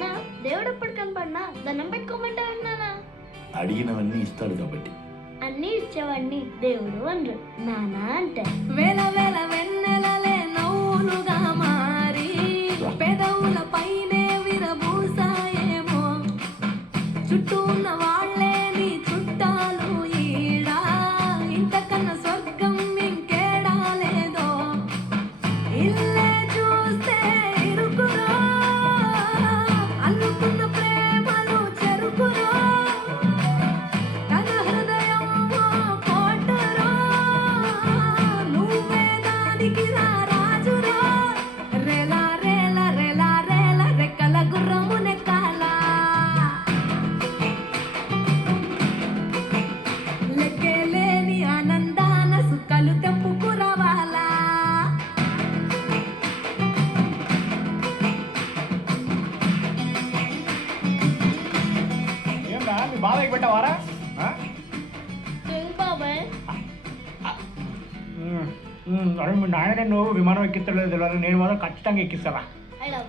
నాన్న దేవుడు ఎప్పుడు కనపడినా దండం పెట్టుకోమంటారు నాన్న. అడిగినవన్నీ ఇస్తాడు కాబట్టి. అన్ని ఇచ్చేవాడిని దేవుడు అనరు, నాన్న అంటే. వేల వేల వెన్నెలలే నవ్వులుగా మారి పెదవుల పైనే విరబూసాయేమో, చుట్టూ ఉన్న వాళ్ళే నీ చుట్టాలు ఈడా, ఇంతకన్నా స్వర్గం ఇంకేడా లేదో, ఇల్లే చూస్తే ఇరుకురో, అల్లుకున్న ప్రేమలు చెరుకురో, తన హృదయం కోటరో, నువ్వే దానికి రాజురో, రేలా రేలా రేలా రేలా రెక్కల గుర్రము నెక్కాలా, లెక్కలేని ఆనందాన సుఖాలు తెంపుకు రావాలా. ఏంరా మీ బాబాయ్కి పెట్టావారా? బాబాయ్ అరే మీ నాయన నేను విమానం ఎక్కిస్తలేదు తెలియదు, నేను మాత్రం ఖచ్చితంగా ఎక్కిస్తారా. I love